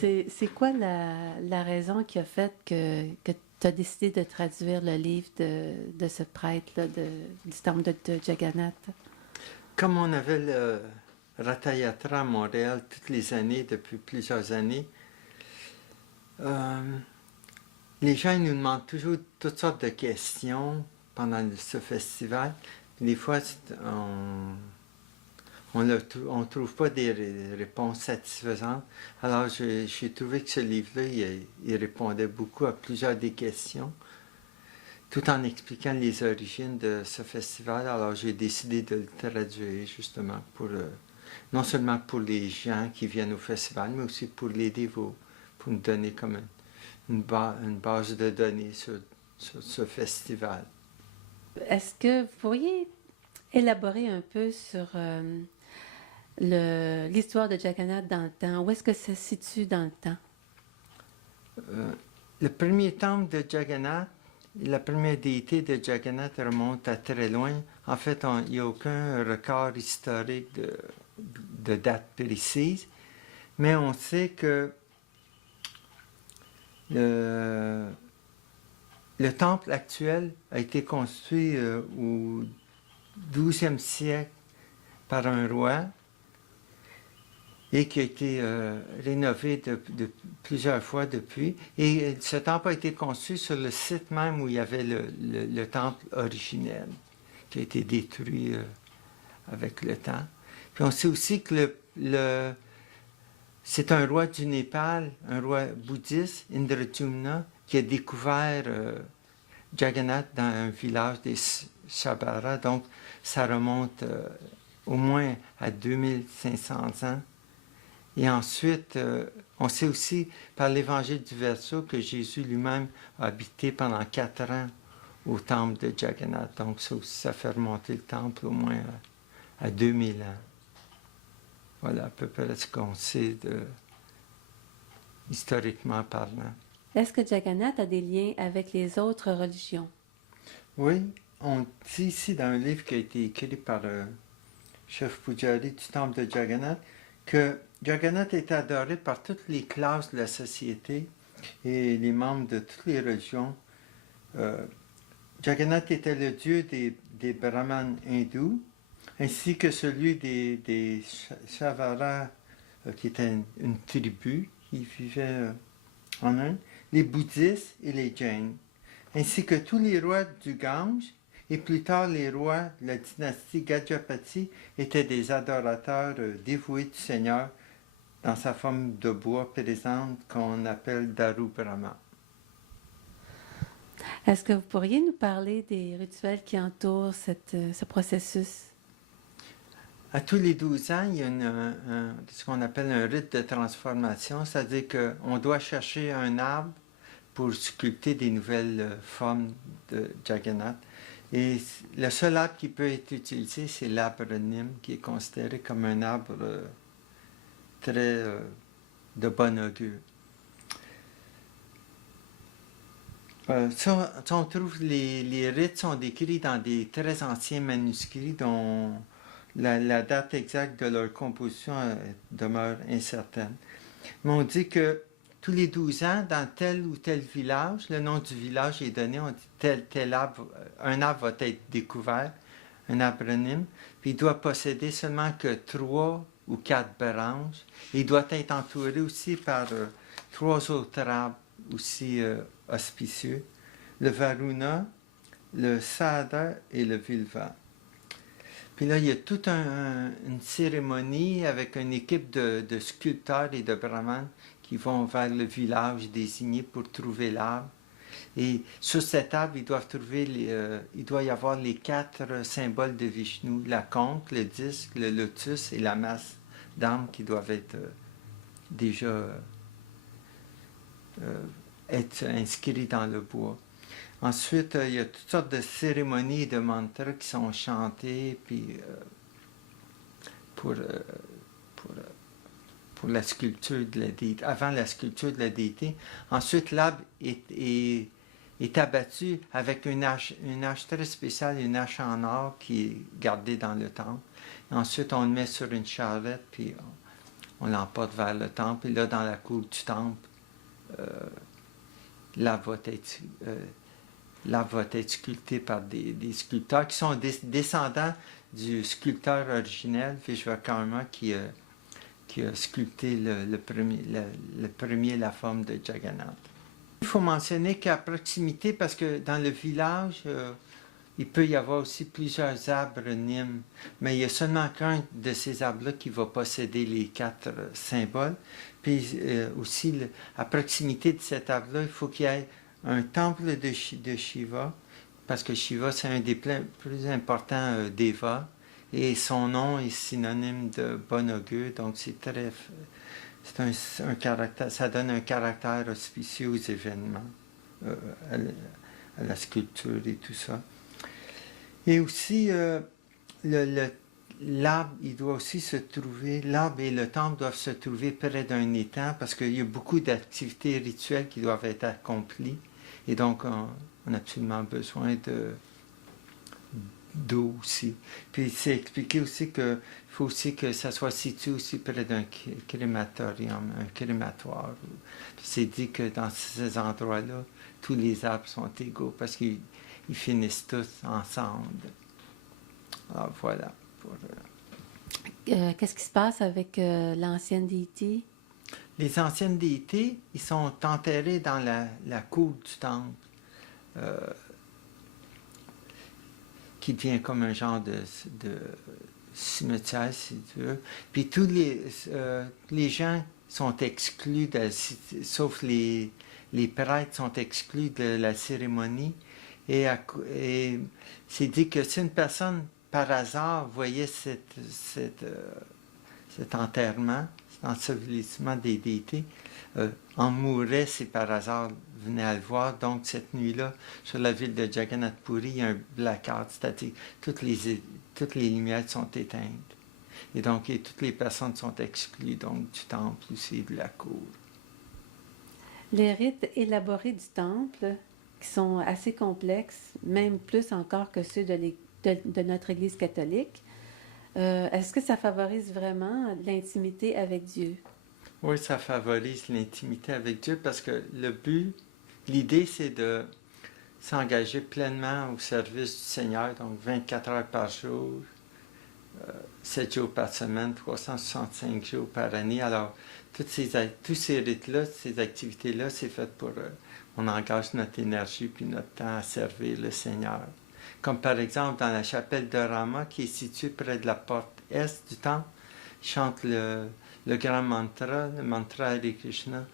C'est quoi la raison qui a fait que tu as décidé de traduire le livre de ce prêtre-là, du temple de Jagannath? Comme on avait le Ratha Yatra à Montréal toutes les années, depuis plusieurs années, euh, les gens ils nous demandent toujours toutes sortes de questions pendant ce festival. Des fois, on ne trouve pas des réponses satisfaisantes. Alors, j'ai trouvé que ce livre-là, il répondait beaucoup à plusieurs des questions, tout en expliquant les origines de ce festival. Alors, j'ai décidé de le traduire justement pour, non seulement pour les gens qui viennent au festival, mais aussi pour les dévots, pour nous donner comme une base de données sur ce festival. Est-ce que vous pourriez élaborer un peu sur l'histoire de Jagannath dans le temps? Où est-ce que ça se situe dans le temps? Le premier temple de Jagannath, la première déité de Jagannath remonte à très loin. En fait, il n'y a aucun record historique de date précise, mais on sait que le temple actuel a été construit au 12e siècle par un roi et qui a été rénové de plusieurs fois depuis. Et ce temple a été construit sur le site même où il y avait le temple originel, qui a été détruit avec le temps. Puis on sait aussi que c'est un roi du Népal, un roi bouddhiste, Indradyumna, qui a découvert Jagannath dans un village des Sabara. Donc, ça remonte au moins à 2500 ans. Et ensuite, on sait aussi par l'évangile du Verseau que Jésus lui-même a habité pendant 4 ans au temple de Jagannath. Donc ça aussi, ça fait remonter le temple au moins à 2000 ans. Voilà à peu près ce qu'on sait historiquement parlant. Est-ce que Jagannath a des liens avec les autres religions? Oui, on dit ici dans un livre qui a été écrit par chef Pujari du temple de Jagannath que Jagannath est adoré par toutes les classes de la société et les membres de toutes les religions. Jagannath était le dieu des brahmanes hindous, ainsi que celui des Savara, qui était une tribu qui vivait en Inde, les bouddhistes et les jains, ainsi que tous les rois du Gange, et plus tard les rois de la dynastie Gajapati étaient des adorateurs dévoués du Seigneur dans sa forme de bois présente qu'on appelle Daru Brahma. Est-ce que vous pourriez nous parler des rituels qui entourent ce processus? À tous les 12 ans, il y a ce qu'on appelle un rite de transformation, c'est-à-dire qu'on doit chercher un arbre pour sculpter des nouvelles formes de Jagannath. Et le seul arbre qui peut être utilisé, c'est l'arbre Nim, qui est considéré comme un arbre très de bon augure. Ça, on trouve les rites sont décrits dans des très anciens manuscrits dont la date exacte de leur composition demeure incertaine. Mais on dit que tous les 12 ans, dans tel ou tel village, le nom du village est donné, on dit tel arbre, un arbre va être découvert, un abronyme, puis il doit posséder seulement que 3 ou 4 branches. Et il doit être entouré aussi par 3 autres arbres aussi auspicieux, le Varuna, le Sada et le Vilva. Puis là, il y a toute une cérémonie avec une équipe de sculpteurs et de brahmanes qui vont vers le village désigné pour trouver l'arbre. Et sur cet arbre, ils doivent trouver il doit y avoir les 4 symboles de Vishnu, la conque, le disque, le lotus et la masse d'âme qui doivent être déjà être inscrits dans le bois. Ensuite, il y a toutes sortes de cérémonies et de mantras qui sont chantés puis, pour la sculpture de la déité, avant la sculpture de la déité. Ensuite, l'arbre est abattu avec une hache très spéciale, une hache en or qui est gardée dans le temple. Ensuite, on le met sur une charrette, puis on l'emporte vers le temple. Et là, dans la cour du temple, l'arbre va être sculpté par des sculpteurs qui sont descendants du sculpteur originel, Vishwakarma, qui a sculpté le premier la forme de Jagannath. Il faut mentionner qu'à proximité, parce que dans le village, il peut y avoir aussi plusieurs arbres Nim, mais il y a seulement qu'un de ces arbres-là qui va posséder les 4 symboles. Puis aussi, à proximité de cet arbre-là, il faut qu'il y ait un temple de Shiva, parce que Shiva, c'est un des plus importants devas, et son nom est synonyme de bon augure, donc c'est un caractère, ça donne un caractère auspicieux aux événements, à la sculpture et tout ça. Et aussi, l'arbre, il doit aussi se trouver, l'arbre et le temple doivent se trouver près d'un étang parce qu'il y a beaucoup d'activités rituelles qui doivent être accomplies. Et donc, on a absolument besoin d'eau aussi. Puis, c'est expliqué aussi qu'il faut aussi que ça soit situé aussi près d'un crématorium, un crématoire. Puis, c'est dit que dans ces endroits-là, tous les arbres sont égaux parce qu'ils finissent tous ensemble. Alors, voilà. Qu'est-ce qui se passe avec l'ancienne déité? Les anciennes déités, ils sont enterrés dans la cour du temple, qui devient comme un genre de cimetière, si tu veux. Puis tous les gens sont exclus, sauf les prêtres sont exclus de la cérémonie. Et c'est dit que si une personne, par hasard, voyait cet enterrement, cet ensevelissement des déités, en mourait si par hasard venait à le voir. Donc, cette nuit-là, sur la ville de Jagannath Puri, il y a un blackout, c'est-à-dire toutes les lumières sont éteintes. Et donc, toutes les personnes sont exclues donc, du temple aussi, de la cour. Les rites élaborés du temple, qui sont assez complexes, même plus encore que ceux de notre Église catholique, est-ce que ça favorise vraiment l'intimité avec Dieu? Oui, ça favorise l'intimité avec Dieu parce que l'idée, c'est de s'engager pleinement au service du Seigneur, donc 24 heures par jour, 7 jours par semaine, 365 jours par année. Alors, tous ces rites-là, ces activités-là, c'est fait pour... on engage notre énergie puis notre temps à servir le Seigneur. Comme par exemple dans la chapelle de Rama, qui est située près de la porte est du temple, ils chantent le grand mantra, le mantra Hare Krishna,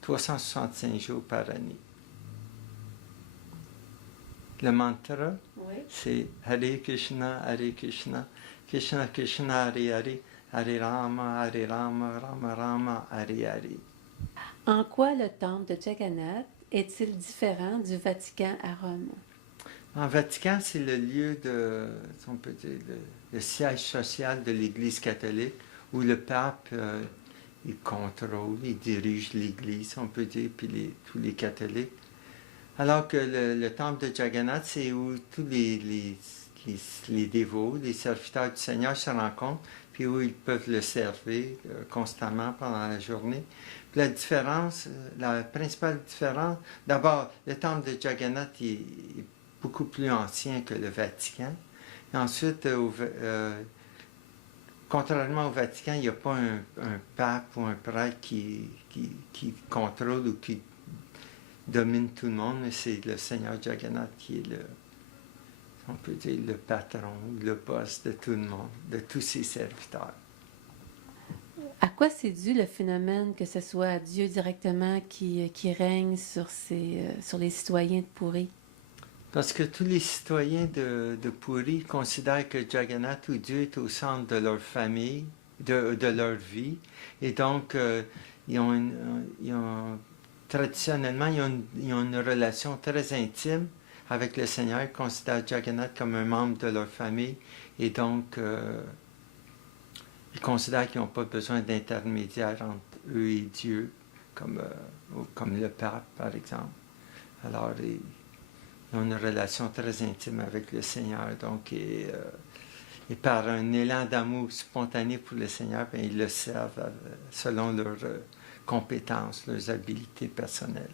365 jours par année. Le mantra, oui, c'est Hare Krishna, Krishna Krishna, Hare Hare, Hare Rama, Rama Rama, Hare Hare. En quoi le temple de Jagannath est-il différent du Vatican à Rome? En Vatican, c'est le lieu on peut dire, le siège social de l'Église catholique, où le pape, il contrôle, il dirige l'Église, on peut dire, puis tous les catholiques. Alors que le temple de Jagannath, c'est où tous les dévots, les serviteurs du Seigneur se rencontrent, puis où ils peuvent le servir constamment pendant la journée. Puis la principale différence, d'abord, le temple de Jagannath est beaucoup plus ancien que le Vatican. Et ensuite, contrairement au Vatican, il n'y a pas un pape ou un prêtre qui contrôle ou qui domine tout le monde, mais c'est le Seigneur Jagannath qui est on peut dire, le patron, le boss de tout le monde, de tous ses serviteurs. À quoi c'est dû le phénomène que ce soit Dieu directement qui règne sur les citoyens de Puri? Parce que tous les citoyens de Puri considèrent que Jagannath ou Dieu est au centre de leur famille, de leur vie. Et donc, traditionnellement, ils ont une relation très intime avec le Seigneur. Ils considèrent Jagannath comme un membre de leur famille. Et donc, ils considèrent qu'ils n'ont pas besoin d'intermédiaire entre eux et Dieu, comme le pape, par exemple. Alors, ils ont une relation très intime avec le Seigneur. Donc, et par un élan d'amour spontané pour le Seigneur, bien, ils le servent selon leurs compétences, leurs habiletés personnelles.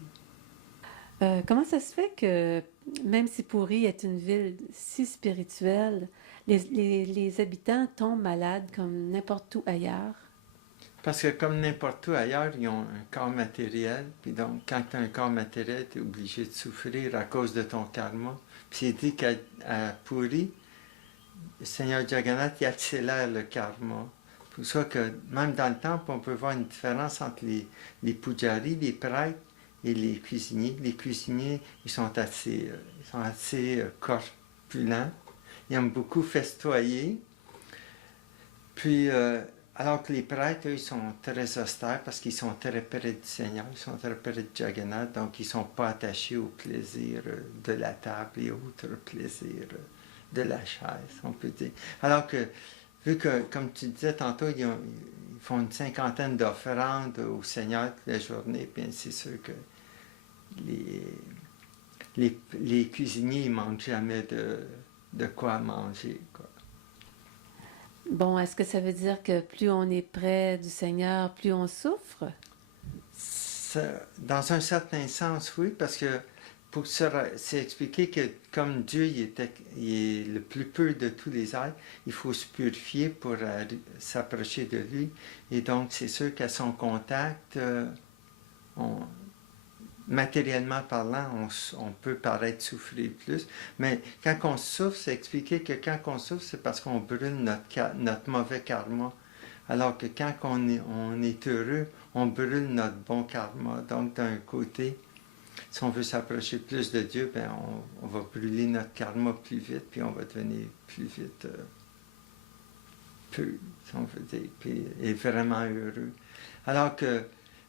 Comment ça se fait que, même si Puri est une ville si spirituelle, les habitants tombent malades comme n'importe où ailleurs? Parce que comme n'importe où ailleurs, ils ont un corps matériel. Puis donc, quand tu as un corps matériel, tu es obligé de souffrir à cause de ton karma. Puis c'est dit qu'à Puri, le Seigneur Jagannath, il accélère le karma. C'est pour ça que même dans le temple, on peut voir une différence entre les pujaris, les prêtres, et les cuisiniers. Les cuisiniers, ils sont assez corpulents. Ils aiment beaucoup festoyer. Puis, alors que les prêtres, eux, ils sont très austères parce qu'ils sont très près du Seigneur, ils sont très près de Jagannath, donc ils ne sont pas attachés au plaisir de la table et autres plaisirs de la chaise, on peut dire. Alors que, vu que, comme tu disais tantôt, ils font une cinquantaine d'offrandes au Seigneur toute la journée, bien c'est sûr que les cuisiniers ne manquent jamais de quoi manger, quoi. Bon, est-ce que ça veut dire que plus on est près du Seigneur, plus on souffre? Dans un certain sens, oui, parce que c'est expliqué que comme Dieu il est le plus pur de tous les êtres, il faut se purifier pour s'approcher de lui. Et donc, c'est sûr qu'à son contact, matériellement parlant, on peut paraître souffrir plus. Mais quand on souffre, c'est expliqué que quand on souffre, c'est parce qu'on brûle notre mauvais karma. Alors que quand on est heureux, on brûle notre bon karma. Donc, d'un côté, si on veut s'approcher plus de Dieu, ben on va brûler notre karma plus vite, puis on va devenir plus vite pur, si on veut dire, puis et vraiment heureux. Alors que,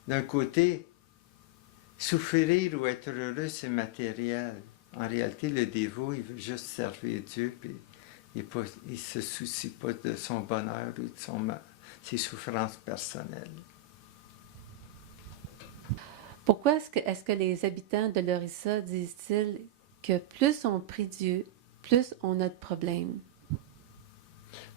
d'un côté, souffrir ou être heureux, c'est matériel. En réalité, le dévot, il veut juste servir Dieu, puis il ne se soucie pas de son bonheur ou de ses souffrances personnelles. Pourquoi est-ce que les habitants de l'Orissa disent-ils que plus on prie Dieu, plus on a de problèmes?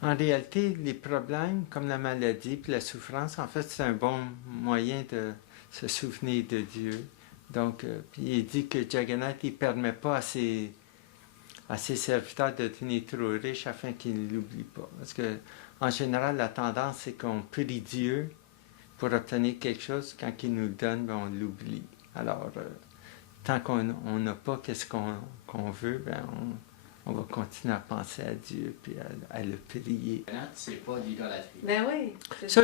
En réalité, les problèmes, comme la maladie et la souffrance, en fait, c'est un bon moyen de se souvenir de Dieu. Donc, puis il dit que Jagannath ne permet pas à ses serviteurs de devenir trop riches afin qu'ils ne l'oublient pas. Parce que, en général, la tendance, c'est qu'on prie Dieu pour obtenir quelque chose. Quand il nous le donne, ben, on l'oublie. Alors, tant qu'on n'a pas qu'est-ce qu'on veut, ben, on va continuer à penser à Dieu puis à le prier. C'est pas d'idolâtrie. Ben oui. Ça,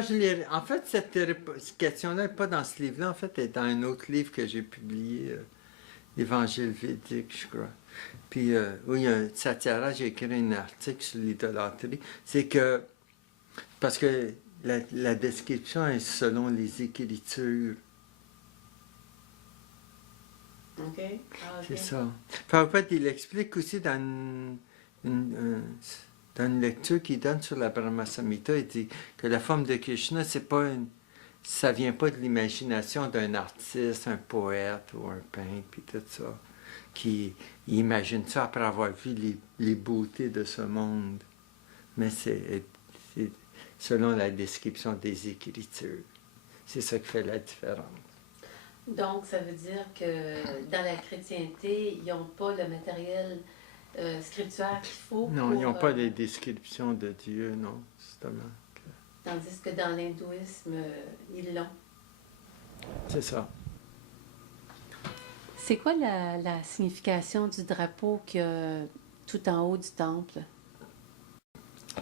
en fait, cette question-là n'est pas dans ce livre-là. En fait, elle est dans un autre livre que j'ai publié, l'Évangile védique, je crois. Puis, oui, Satyara, j'ai écrit un article sur l'idolâtrie. C'est que, parce que la description est selon les Écritures. OK. Ah, okay. C'est ça. Puis, en fait, il explique aussi dans une lecture qu'il donne sur la Brahma Samhita, il dit que la forme de Krishna, ça vient pas de l'imagination d'un artiste, un poète ou un peintre, puis tout ça, qui imagine ça après avoir vu les beautés de ce monde. Mais c'est selon la description des Écritures. C'est ça qui fait la différence. Donc, ça veut dire que dans la chrétienté, ils n'ont pas le matériel scripturaire qu'il faut. Non, ils n'ont pas les descriptions de Dieu, non, justement. Tandis que dans l'hindouisme, ils l'ont. C'est ça. C'est quoi la signification du drapeau qu'il y a tout en haut du temple?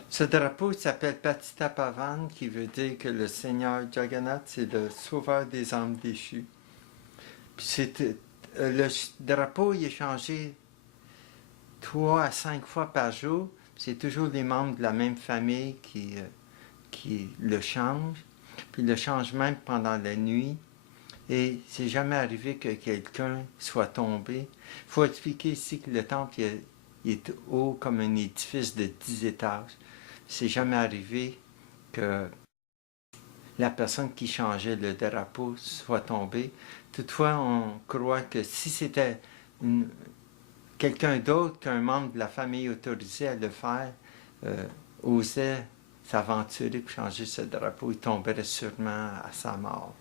Ce drapeau s'appelle Patita Pavan, qui veut dire que le Seigneur Jagannath, c'est le sauveur des âmes déchues. Puis le drapeau, il est changé 3 à 5 fois par jour. C'est toujours les membres de la même famille qui le changent. Puis il le change même pendant la nuit. Et c'est jamais arrivé que quelqu'un soit tombé. Il faut expliquer ici que le temple il est haut comme un édifice de 10 étages. C'est jamais arrivé que la personne qui changeait le drapeau soit tombée. Toutefois, on croit que si c'était quelqu'un d'autre qu'un membre de la famille autorisé à le faire, osait s'aventurer pour changer ce drapeau, il tomberait sûrement à sa mort.